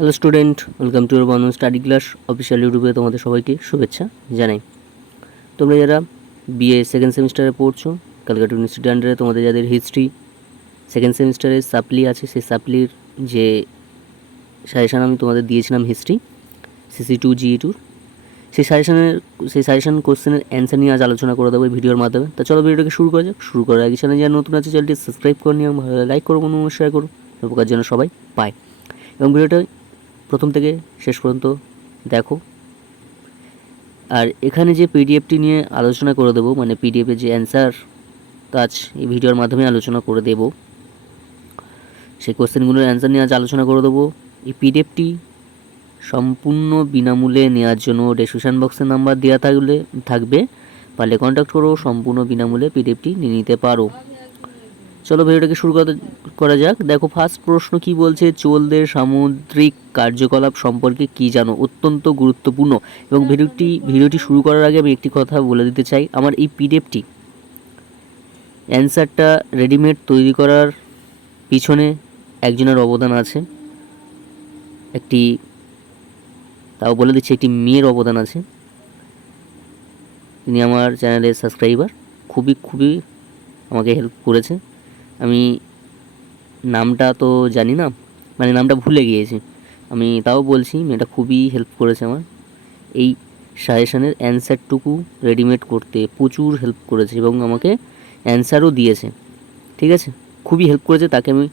Hello student, welcome to Bandhan study class official ইউটিউবে তোমাদের সবাইকে শুভেচ্ছা জানাই। তোমরা যারা বিএ সেকেন্ড সেমিস্টারে পড়ছো, ক্যালকাটা ইউনিভার্সিটি আন্ডারে তোমাদের যাদের হিস্ট্রি সেকেন্ড সেমিস্টারে সাপ্লি আছে, সেই সাপ্লির যে সাজেশান আমি তোমাদের দিয়েছিলাম হিস্ট্রি CC2 GE2, সেই সাজেশান কোশ্চেনের অ্যান্সার নিয়ে আজ আলোচনা করে দেবো এই ভিডিওর মাধ্যমে। তা চলো ভিডিওটাকে শুরু করা যাক। শুরু করার আগে চ্যানেল যারা নতুন আছে চ্যানেলটি সাবস্ক্রাইব করে নিয়ে ভালো লাইক করো, কোনো শেয়ার করো, উপকার যেন সবাই পায়। এবং ভিডিওটা প্রথম থেকে শেষ পর্যন্ত দেখো। আর এখানে যে পিডিএফটি নিয়ে আলোচনা করে দেবো, মানে পিডিএফের যে অ্যান্সার আজ এই ভিডিওর মাধ্যমে আলোচনা করে দেব, সেই কোশ্চেনগুলোর অ্যান্সার নিয়ে আজ আলোচনা করে দেবো। এই পিডিএফটি সম্পূর্ণ বিনামূল্যে নেওয়ার জন্য ডেসক্রিপশন বক্সে নাম্বার দেওয়া থাকবে, পারলে কন্ট্যাক্ট করো, সম্পূর্ণ বিনামূল্যে পিডিএফটি নিয়ে নিতে পারো। চলো ভিডিওটাকে শুরু করা যাক। দেখো ফার্স্ট প্রশ্ন কি বলছে, চোলদের সামুদ্রিক কার্যকলাপ সম্পর্কে কি জানো? অত্যন্ত গুরুত্বপূর্ণ। এবং ভিডিওটি শুরু করার আগে আমি একটি কথা বলে দিতে চাই, আমার এই পিডিএফটি অ্যান্সারটা রেডিমেড তৈরি করার পিছনে একজনের অবদান আছে, তাও বলে দিচ্ছি একটি মেয়ের অবদান আছে। তিনি আমার চ্যানেলের সাবস্ক্রাইবার, খুবই আমাকে হেল্প করেছে। আমি নামটা তো জানি না, মানে নামটা ভুলে গিয়েছি, আমি তাও বলছি মেয়েটা খুবই হেল্প করেছে আমার এই সাজেশানের অ্যান্সারটুকু রেডিমেড করতে, প্রচুর হেল্প করেছে এবং আমাকে অ্যান্সারও দিয়েছে। ঠিক আছে, খুবই হেল্প করেছে, তাকে আমি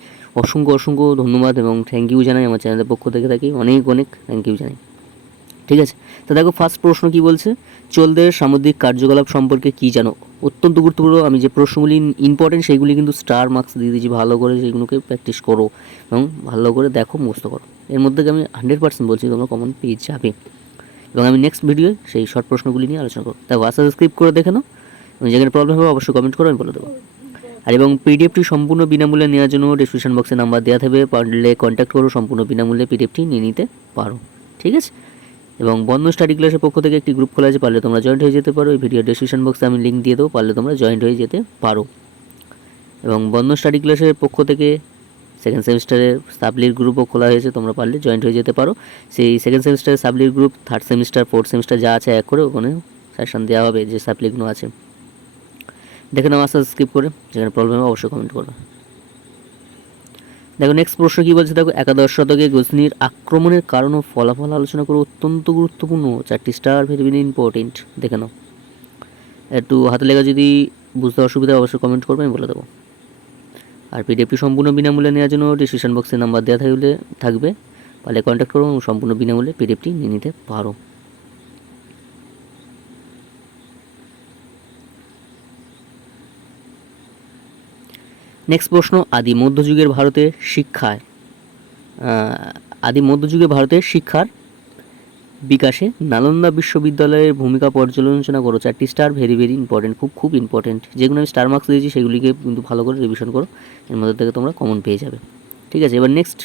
অসংখ্য ধন্যবাদ এবং থ্যাংক ইউ জানাই। আমার চ্যানেলের পক্ষ থেকে তাকে অনেক থ্যাংক ইউ জানাই। ঠিক আছে, তো দেখো ফার্স্ট প্রশ্ন কি বলছে, চোলদের সামুদ্রিক কার্যকলাপ সম্পর্কে কি জানো? অত্যন্ত গুরুত্বপূর্ণ। আমি যে প্রশ্নগুলি ইম্পর্টেন্ট সেইগুলি কিন্তু স্টার মার্কস দিয়ে দিয়েছি, ভালো করে সেইগুলোকে প্র্যাকটিস করো এবং ভালো করে দেখো, মুখস্থ করো। এর মধ্যে আমি 100% বলছি তোমরা কমন পেয়ে যাবে। এবং আমি নেক্সট ভিডিওয়ে সেই শর্ট প্রশ্নগুলি নিয়ে আলোচনা করবো। তাই সাবস্ক্রাইব করে দেখে নাও, এবং যেখানে প্রবলেম হবে অবশ্যই কমেন্ট করো, আমি বলে দেবো। আর এবং পিডিএফটি সম্পূর্ণ বিনামূল্যে নেওয়ার জন্য ডিসক্রিপশন বক্সে নাম্বার দেওয়া থাকবে, পারলে কন্ট্যাক্ট করো, সম্পূর্ণ বিনামূল্যে পিডিএফটি নিয়ে নিতে পারো। ঠিক আছে, এবং বন্ধন স্টাডি ক্লাসের পক্ষ থেকে একটি গ্রুপ খোলা আছে, পারলে তোমরা জয়েন্ট হয়ে যেতে পারো। এই ভিডিও ডেসক্রিপশন বক্সে আমি লিঙ্ক দিয়ে দেবো, পারলে তোমরা জয়েন্ট হয়ে যেতে পারো। এবং বন্ধন স্টাডি ক্লাসের পক্ষ থেকে সেকেন্ড সেমিস্টারের সাবলির গ্রুপও খোলা হয়েছে, তোমরা পারলে জয়েন্ট হয়ে যেতে পারো। সেই সেকেন্ড সেমিস্টারের সাবলির group third semester fourth semester যা আছে এক করে ওখানে সেশন দেওয়া হবে, যে সাবলিগুলো আছে দেখে নাও আস্তে স্কিপ করে, যেখানে প্রবলেম হবে অবশ্যই কমেন্ট করবে। দেখো নেক্সট প্রশ্ন কি বলছে, দেখো একাদশ শতকে গজনির আক্রমণের কারণ ও ফলাফল আলোচনা করো, অত্যন্ত গুরুত্বপূর্ণ, 4টি স্টার, ভেরি ইম্পর্টেন্ট, দেখে নাও। একটু হাতে লেখা যদি বুঝতে অসুবিধা অবশ্যই কমেন্ট করবে, আমি বলে দেবো। আর পিডিএফটি সম্পূর্ণ বিনামূল্যে নেওয়ার জন্য ডিসক্রিপশন বক্সে নাম্বার দেওয়া থাকবে, পারলে কন্ট্যাক্ট করো এবং সম্পূর্ণ বিনামূল্যে পিডিএফটি নিয়ে নিতে পারো। নেক্সট প্রশ্ন, আদি মধ্যযুগের ভারতের শিক্ষার বিকাশে নালন্দা বিশ্ববিদ্যালয়ের ভূমিকা পর্যালোচনা করো, 4টি স্টার, ভেরি ইম্পর্টেন্ট, খুব ইম্পর্টেন্ট। যেগুলো আমি স্টার মার্কস দিয়েছি সেগুলিকে কিন্তু ভালো করে রিভিশন করো, এর মধ্যে থেকে তোমরা কমন পেয়ে যাবে। ঠিক আছে, এবার নেক্সট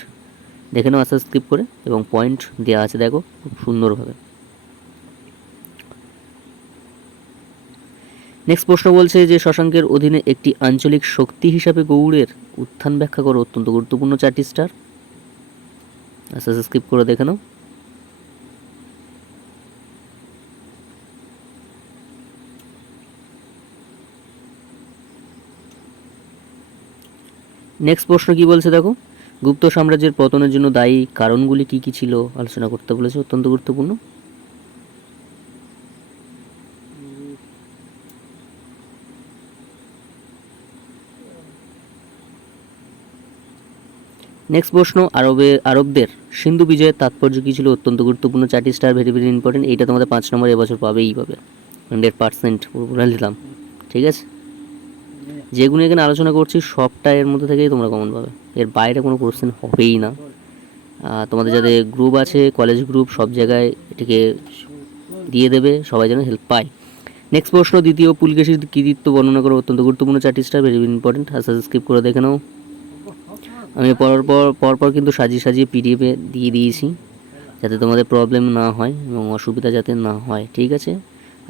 দেখে নাও আস্তে স্কিপ করে, এবং পয়েন্ট দেওয়া আছে দেখো খুব সুন্দরভাবে। নেক্সট প্রশ্ন বলছে যে শশাঙ্কের অধীনে একটি আঞ্চলিক শক্তি হিসাবে গৌড়ের উত্থান ব্যাখ্যা করো, অত্যন্ত গুরুত্বপূর্ণ, 4টি স্টার, আস্তে স্কিপ করে দেখে নাও। নেক্সট প্রশ্ন কি বলছে দেখো, গুপ্ত সাম্রাজ্যের পতনের জন্য দায়ী কারণগুলি কি ছিল আলোচনা করতে বলেছে, অত্যন্ত গুরুত্বপূর্ণ। নেক্সট প্রশ্ন, আরবদের সিন্ধু বিজয়ের তাৎপর্য কী ছিল, অত্যন্ত গুরুত্বপূর্ণ, 4টি স্টার, ভেরি ইম্পর্টেন্ট। এইটা তোমাদের 5 নম্বর এবছর পাবেই 100% পুরো দিলাম। ঠিক আছে, যেগুলো এখানে আলোচনা করছি সবটা এর মধ্যে থেকেই তোমরা কমন পাবে, এর বাইরে কোনো কোশ্চেন হবেই না। তোমাদের যাদের গ্রুপ আছে, কলেজ গ্রুপ, সব জায়গায় এটিকে দিয়ে দেবে, সবাই যেন হেল্প পায়। নেক্সট প্রশ্ন, দ্বিতীয় পুলকেশীর কৃতিত্ব বর্ণনা করো, অত্যন্ত গুরুত্বপূর্ণ, 4টি স্টার, ভেরি ইম্পর্টেন্ট, আস্তে স্কিপ করে দেখে নাও। আমি পরপর কিন্তু সাজিয়ে পিডিএফে দিয়ে দিয়েছি, যাতে তোমাদের প্রবলেম না হয় এবং অসুবিধা যাতে না হয়। ঠিক আছে,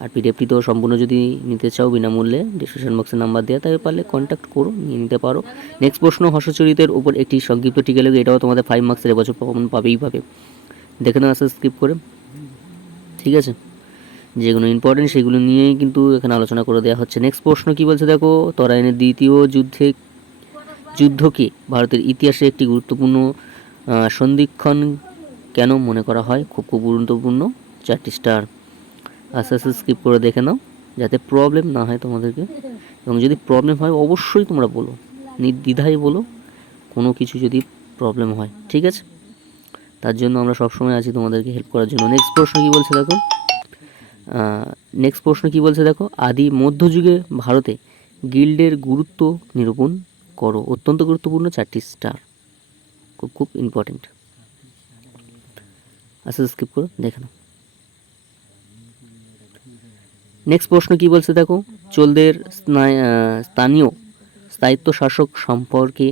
আর পিডিএফটি তো সম্পূর্ণ যদি নিতে চাও বিনামূল্যে ডিসক্রিপশন বক্সে নাম্বার দেওয়া, তাই পারলে কন্ট্যাক্ট করো, নিয়ে নিতে পারো। নেক্সট প্রশ্ন, হর্ষচরিতের উপর একটি সংক্ষিপ্ত টিকা লেগে, এটাও তোমাদের 5 মার্কসের এবছর পাবেই পাবে। দেখে নাও আসলে স্কিপ করে, ঠিক আছে। যেগুলো ইম্পর্টেন্ট সেগুলো নিয়েই কিন্তু এখানে আলোচনা করে দেওয়া হচ্ছে। নেক্সট প্রশ্ন কী বলছে দেখো, তরাইনের দ্বিতীয় যুদ্ধকে ভারতের ইতিহাসে একটি গুরুত্বপূর্ণ সন্ধিক্ষণ কেন মনে করা হয়? খুব খুব গুরুত্বপূর্ণ, 4টি স্টার। আস্তে আস্তে স্কিপ করে দেখে নাও যাতে প্রবলেম না হয় তোমাদেরকে, এবং যদি প্রবলেম হয় অবশ্যই তোমরা বলো, নির্দ্বিধায় বলো কোনো কিছু যদি প্রবলেম হয়, ঠিক আছে। তার জন্য আমরা সবসময় আছি তোমাদেরকে হেল্প করার জন্য। নেক্সট প্রশ্ন কী বলছে দেখো, আদি মধ্যযুগে ভারতে গিল্ডের গুরুত্ব নিরূপণ করো। অত্যন্ত গুরুত্বপূর্ণ, 4টি স্টার, খুব খুব ইম্পর্টেন্ট। আস্তে স্কিপ করো, দেখে নাও। নেক্সট প্রশ্ন কী বলছে দেখো, চোলদের স্থানীয় স্থায়িত্ব শাসক সম্পর্কে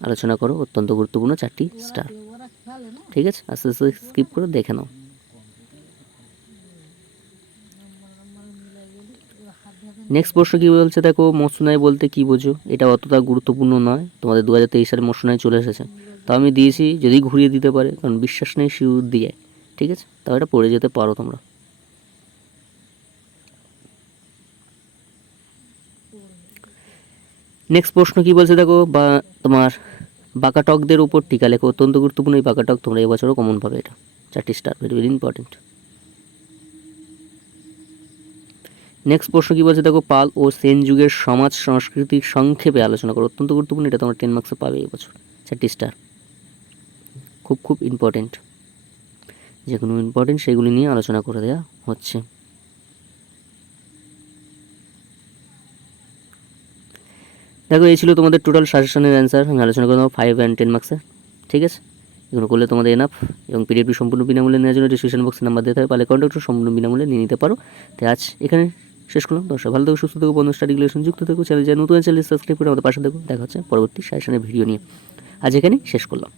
আলোচনা করো। অত্যন্ত গুরুত্বপূর্ণ, 4টি স্টার, ঠিক আছে। আস্তে আস্তে স্কিপ করে দেখে নাও। নেক্সট প্রশ্ন কী বলছে দেখো, মসুনাই বলতে কী বোঝো? এটা অতটা গুরুত্বপূর্ণ নয়, তোমাদের 2023 সালে মসুনাই চলে এসেছে, তাও আমি দিয়েছি, যদি ঘুরিয়ে দিতে পারে, কারণ বিশ্বাস নেই শিউর দিয়ে, ঠিক আছে। তাও এটা পড়ে যেতে পারো তোমরা। নেক্সট প্রশ্ন কী বলছে দেখো, বা তোমার বাকাটকদের উপর টিকা লেখো। অত্যন্ত গুরুত্বপূর্ণ, এই বাকাটক তোমরা এবছরও কমন পাবে, এটা 4টি star, very very important. Next প্রশ্ন কী বলছে দেখো, পাল ও সেন যুগের সমাজ সংস্কৃতির সংক্ষেপে আলোচনা করো। অত্যন্ত গুরুত্বপূর্ণ, এটা তোমরা 10 মার্কসে পাবে এবছর, 4টি স্টার, খুব খুব ইম্পর্টেন্ট। যেগুলো ইম্পর্টেন্ট সেগুলি নিয়ে আলোচনা করে দেওয়া হচ্ছে। দেখো এই ছিল তোমাদের টোটাল সাজেশনের অ্যান্সার, আমি আলোচনা করে দেবো 5 and 10 মার্কসে, ঠিক আছে। এগুলো করলে তোমাদের এনাফ, এবং পিডিএফটি সম্পূর্ণ বিনামূল্যে নেওয়ার জন্য ডিসক্রিপশন বক্সে নাম্বার দিতে হবে, পারলে কন্ট্যাক্ট সম্পূর্ণ বিনামূল্যে নিয়ে নিতে পারো। তাই আজ এখানে শেষ করলাম। দর্শক ভালো থেকো, সুস্থ থেকো, বন্ধু স্টাডি রিলেশন যুক্ত থেকো, চ্যানেল নতুন চ্যানেল সাবস্ক্রাইব করে আমাদের পাশে দেখো। দেখা হচ্ছে পরবর্তী সাজেশনের ভিডিও নিয়ে। আজ এখানেই শেষ করলাম।